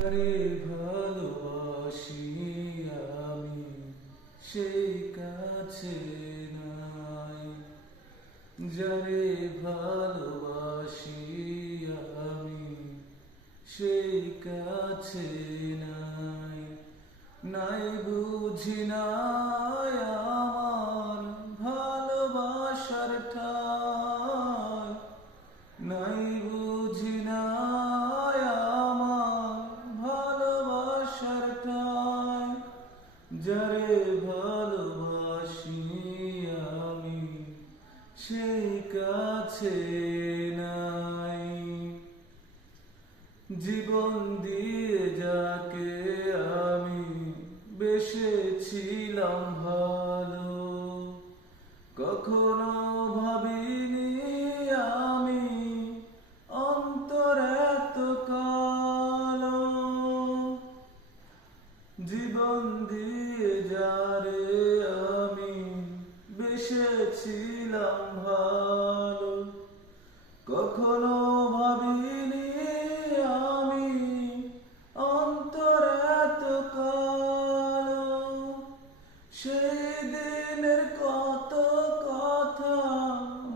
যারে ভালোবাসি আমি সেই কাছে নাই, যারে ভালোবাসি আমি সেই কাছে নাই। নাই বুঝি নাই আমার ভালোবাসার ঠাই, নাই বুঝি নাই আমার ভালোবাসার ঠাই। যারে ভালোবাসি আমি সেই কাছে নাই। জীবন দিয়ে যাকে আমি বেসেছিলাম ভালো, কখনো ভাবিনি আমি অন্তর এত কালো। জীবন দিয়ে যারে আমি বেসেছিলাম ভালো, কখনো ভাবিনি আমি অন্তর এত কালো। সেই দিনের কত কথা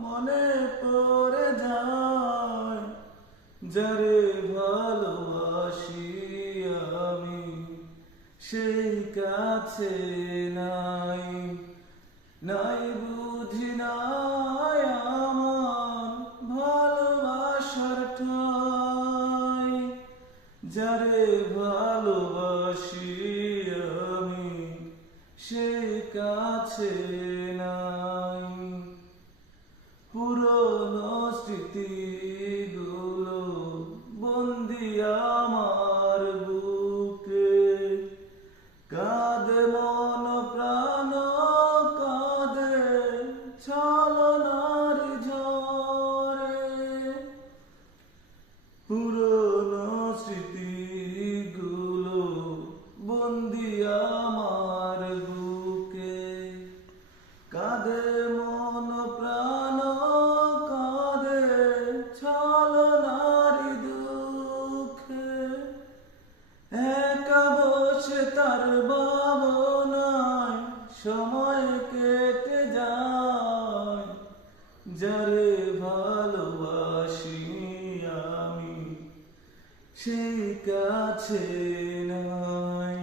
মনে পড়ে যায়, যারে ভালোবাসি আমি সেই কাছে নাই। নাই বুঝি নাই আমার ভালোবাসার ঠাই, যারে ভালোবাসি আমি সেই কাছে নাই। পুরনো স্মৃতিগুলো বন্দি আমার বুকে, কাঁদে মন প্রাণ কাঁদে ছলনার ঝড়ে। পুরনো স্মৃতিগুলো বন্দি আমার বুকে, কাঁদে মন প্রাণ কাঁদে ছলনার দুঃখে। একা বসে তার ভাবনায় সময় কেটে যায়, যারে ভালোবাসি আমি সেই কাছে নাই।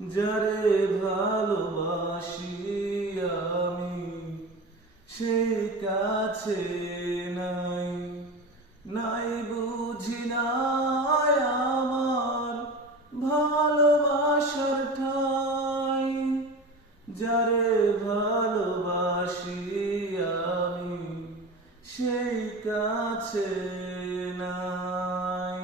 যারে ভালোবাসি আমি সেই কাছে নাই। নাই বুঝি নাই আমার ভালোবাসার ঠাই, যারে ভালোবাসি আমি সেই কাছে নাই।